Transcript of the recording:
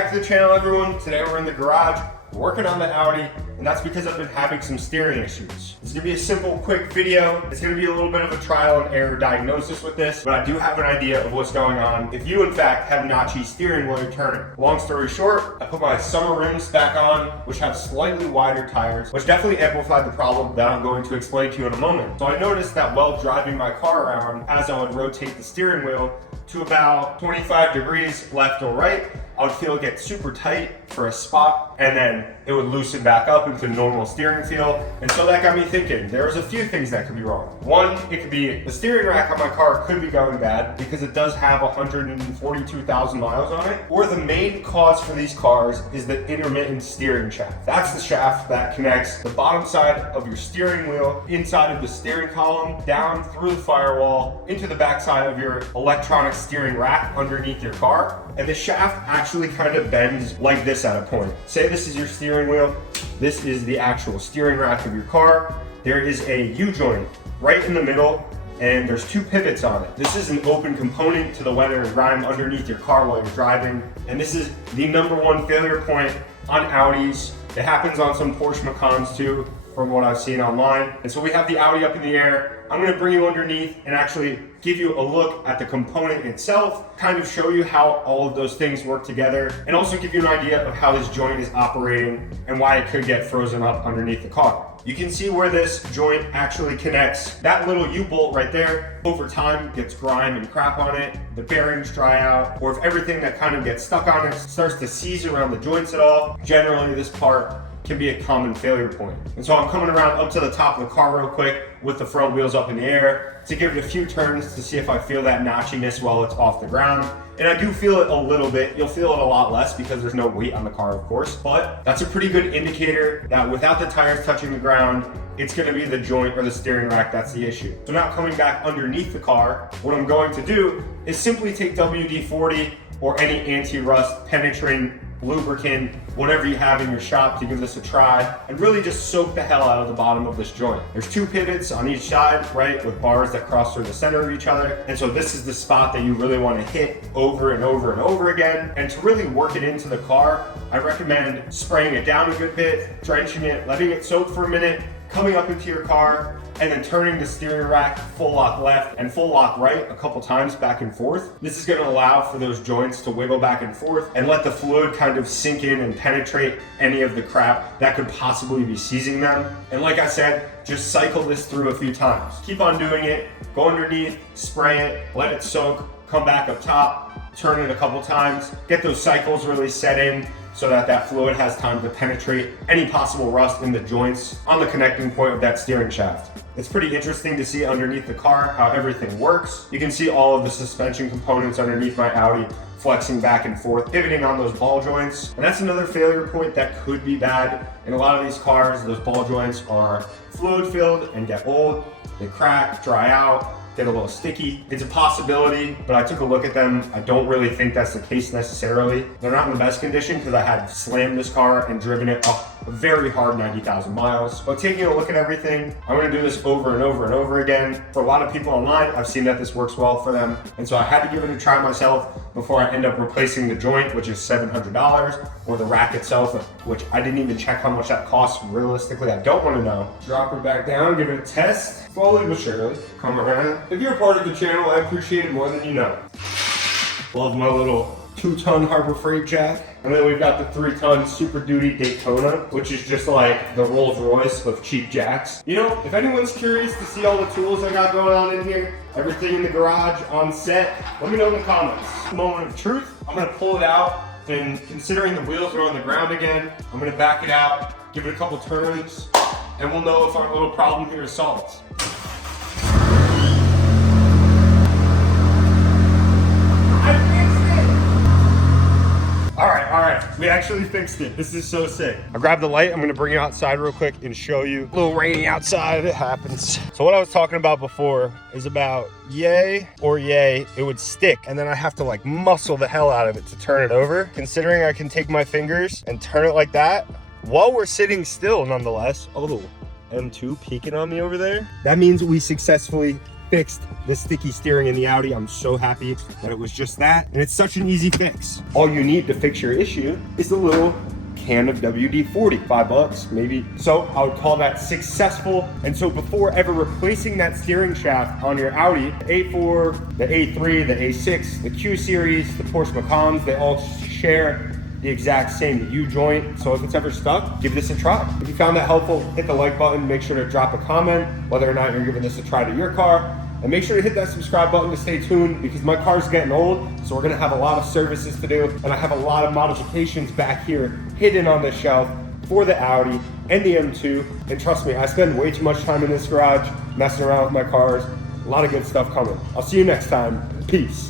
back to the channel, everyone. Today we're in the garage working on the Audi, and that's because I've been having some steering issues. It's gonna be a simple, quick video. It's gonna be a little bit of a trial and error diagnosis with this, but I do have an idea of what's going on if you, in fact, have notchy steering while you're turning. Long story short, I put my summer rims back on, which have slightly wider tires, which definitely amplified the problem that I'm going to explain to you in a moment. So I noticed that while driving my car around, as I would rotate the steering wheel to about 25 degrees left or right, I would feel it get super tight for a spot, and then it would loosen back up into normal steering feel. And so that got me thinking, there's a few things that could be wrong. One, it could be the steering rack on my car could be going bad because it does have 142,000 miles on it. Or the main cause for these cars is the intermittent steering shaft. That's the shaft that connects the bottom side of your steering wheel inside of the steering column, down through the firewall, into the backside of your electronic steering rack underneath your car. And the shaft actually kind of bends like this at a point. Say this is your steering wheel. This is the actual steering rack of your car. There is a U-joint right in the middle, and there's two pivots on it. This is an open component to the weather and grime underneath your car while you're driving. And this is the #1 failure point on Audis. It happens on some Porsche Macans too, from what I've seen online. And so we have the Audi up in the air. I'm gonna bring you underneath and actually give you a look at the component itself, kind of show you how all of those things work together, and also give you an idea of how this joint is operating and why it could get frozen up underneath the car. You can see where this joint actually connects. That little U-bolt right there, over time gets grime and crap on it, the bearings dry out, or if everything that kind of gets stuck on it starts to seize around the joints at all, generally this part can be a common failure point. And so I'm coming around up to the top of the car real quick with the front wheels up in the air to give it a few turns to see if I feel that notchiness while it's off the ground. And I do feel it a little bit. You'll feel it a lot less because there's no weight on the car, of course, but that's a pretty good indicator that without the tires touching the ground, it's gonna be the joint or the steering rack that's the issue. So now coming back underneath the car, what I'm going to do is simply take WD-40 or any anti-rust penetrating lubricant, whatever you have in your shop, to give this a try and really just soak the hell out of the bottom of this joint. There's two pivots on each side, right, with bars that cross through the center of each other. And so this is the spot that you really want to hit over and over and over again. And to really work it into the car, I recommend spraying it down a good bit, drenching it, letting it soak for a minute, coming up into your car, and then turning the steering rack full lock left and full lock right a couple times back and forth. This is gonna allow for those joints to wiggle back and forth and let the fluid kind of sink in and penetrate any of the crap that could possibly be seizing them. And like I said, just cycle this through a few times. Keep on doing it, go underneath, spray it, let it soak, come back up top, turn it a couple times, get those cycles really set in so that that fluid has time to penetrate any possible rust in the joints on the connecting point of that steering shaft. It's pretty interesting to see underneath the car how everything works. You can see all of the suspension components underneath my Audi flexing back and forth, pivoting on those ball joints. And that's another failure point that could be bad. In a lot of these cars, those ball joints are fluid filled and get old. They crack, dry out, get a little sticky. It's a possibility, but I took a look at them. I don't really think that's the case necessarily. They're not in the best condition because I had slammed this car and driven it up a very hard 90,000 miles. But taking a look at everything, I'm gonna do this over and over and over again. For a lot of people online, I've seen that this works well for them. And so I had to give it a try myself before I end up replacing the joint, which is $700, or the rack itself, which I didn't even check how much that costs. Realistically, I don't wanna know. Drop her back down, give it a test, slowly but surely. Come around. If you're a part of the channel, I appreciate it more than you know. Love my little 2-ton Harbor Freight jack. And then we've got the 3-ton Super Duty Daytona, which is just like the Rolls Royce of cheap jacks. You know, if anyone's curious to see all the tools I got going on in here, everything in the garage on set, let me know in the comments. Moment of truth, I'm gonna pull it out, and considering the wheels are on the ground again, I'm gonna back it out, give it a couple turns, and we'll know if our little problem here is solved. All right, we actually fixed it. This is so sick. I grabbed the light. I'm gonna bring you outside real quick and show you. A little rainy outside, it happens. So what I was talking about before is about yay or yay, it would stick. And then I have to like muscle the hell out of it to turn it over. Considering I can take my fingers and turn it like that while we're sitting still nonetheless. Oh, M2 peeking on me over there. That means we successfully fixed the sticky steering in the Audi. I'm so happy that it was just that. And it's such an easy fix. All you need to fix your issue is a little can of WD-40, $5 maybe. So I would call that successful. And so before ever replacing that steering shaft on your Audi, the A4, the A3, the A6, the Q series, the Porsche Macans, they all share the exact same U joint. So if it's ever stuck, give this a try. If you found that helpful, hit the like button, make sure to drop a comment whether or not you're giving this a try to your car. And make sure to hit that subscribe button to stay tuned because my car's getting old, so we're gonna have a lot of services to do, and I have a lot of modifications back here hidden on the shelf for the Audi and the M2. And trust me, I spend way too much time in this garage messing around with my cars. A lot of good stuff coming. I'll see you next time. Peace.